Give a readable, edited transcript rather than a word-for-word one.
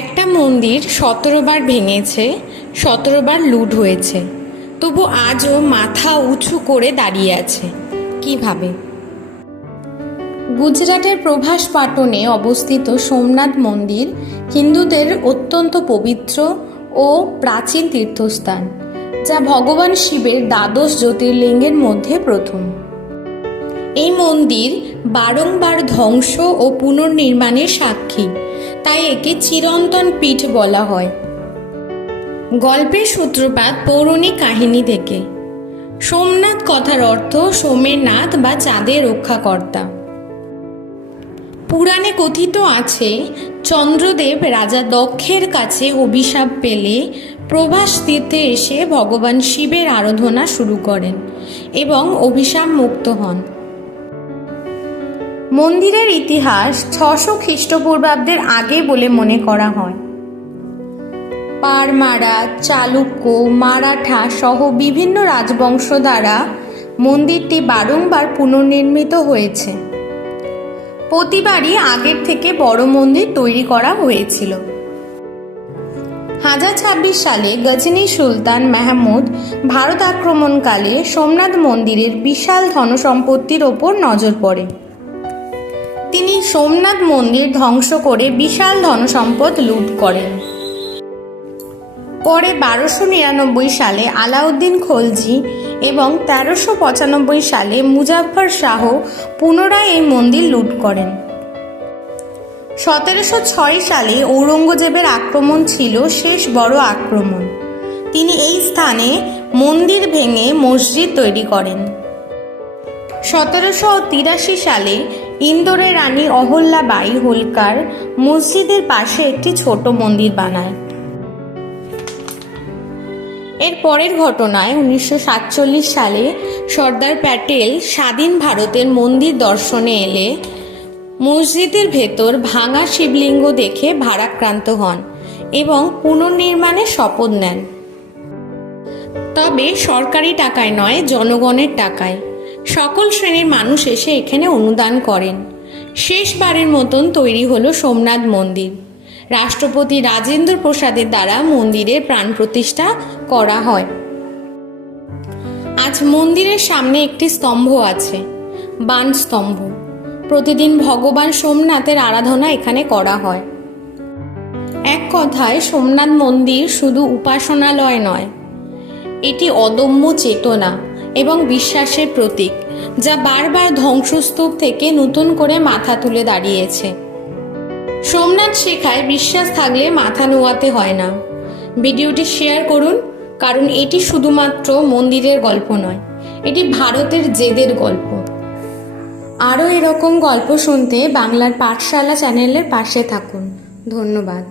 একটা মন্দির 17 বার ভেঙেছে, 17 বার লুট হয়েছে, তবু আজও মাথা উঁচু করে দাঁড়িয়ে আছে। কিভাবে? গুজরাটের প্রভাস পাটনে অবস্থিত সোমনাথ মন্দির হিন্দুদের অত্যন্ত পবিত্র ও প্রাচীন তীর্থস্থান, যা ভগবান শিবের দ্বাদশ জ্যোতির্লিঙ্গের মধ্যে প্রথম। এই মন্দির বারংবার ধ্বংস ও পুনর্নির্মাণের সাক্ষী, তাই একে চিরন্তন পীঠ বলা হয়। গল্পের সূত্রপাত পৌরাণিক কাহিনী থেকে। সোমনাথ কথার অর্থ সোমের নাথ বা চাঁদের রক্ষাকর্তা। পুরাণে কথিত আছে, চন্দ্রদেব রাজা দক্ষের কাছে অভিশাপ পেলে প্রভাস তীর্থে এসে ভগবান শিবের আরাধনা শুরু করেন এবং অভিশাপ মুক্ত হন। মন্দিরের ইতিহাস 600 খ্রিস্টপূর্বাব্দের আগে বলে মনে করা হয়। পারমারা, চালুক্য, মারাঠা সহ বিভিন্ন রাজবংশ দ্বারা মন্দিরটি বারংবার পুনর্নির্মিত হয়েছে। প্রতিবারই আগের থেকে বড় মন্দির তৈরি করা হয়েছিল। 1026 সালে গজনী সুলতান মাহমুদ ভারত আক্রমণকালে সোমনাথ মন্দিরের বিশাল ধনসম্পত্তির ওপর নজর পড়ে। তিনি সোমনাথ মন্দির ধ্বংস করে বিশাল ধনসম্পদ লুট করেন। পরে 1299 সালে আলাউদ্দিন খলজি এবং 1395 সালে মুজাফফর শাহ পুনরায় এই মন্দির লুট করেন। 1706 সালে ঔরঙ্গজেবের আক্রমণ ছিল শেষ বড় আক্রমণ। তিনি এই স্থানে মন্দির ভেঙে মসজিদ তৈরি করেন। 1783 সালে ইন্দোরের রানী অহল্যাবাই হোলকার মসজিদের পাশে একটি ছোট মন্দির বানায়। এর পরের ঘটনায় 1947 সালে সর্দার প্যাটেল স্বাধীন ভারতের মন্দির দর্শনে এলে মসজিদের ভেতর ভাঙা শিবলিঙ্গ দেখে ভারাক্রান্ত হন এবং পুনর্নির্মাণের শপথ নেন। তবে সরকারি টাকায় নয়, জনগণের টাকায়। সকল শ্রেণীর মানুষ এসে এখানে অনুদান করেন। শেষবারের মতন তৈরি হলো সোমনাথ মন্দির। রাষ্ট্রপতি রাজেন্দ্র প্রসাদের দ্বারা মন্দিরের প্রাণ প্রতিষ্ঠা করা হয়। আজ মন্দিরের সামনে একটি স্তম্ভ আছে, বান স্তম্ভ। প্রতিদিন ভগবান সোমনাথের আরাধনা এখানে করা হয়। এক কথায় সোমনাথ মন্দির শুধু উপাসনালয় নয়, এটি অদম্য চেতনা এবং বিশ্বাসের প্রতীক, যা বারবার ধ্বংসস্তূপ থেকে নতুন করে মাথা তুলে দাঁড়িয়েছে। সোমনাথ শেখায় বিশ্বাস থাকলে মাথা নোয়াতে হয় না। ভিডিওটি শেয়ার করুন, কারণ এটি শুধুমাত্র মন্দিরের গল্প নয়, এটি ভারতের জেদের গল্প। আরও এরকম গল্প শুনতে বাংলার পাঠশালা চ্যানেলের পাশে থাকুন। ধন্যবাদ।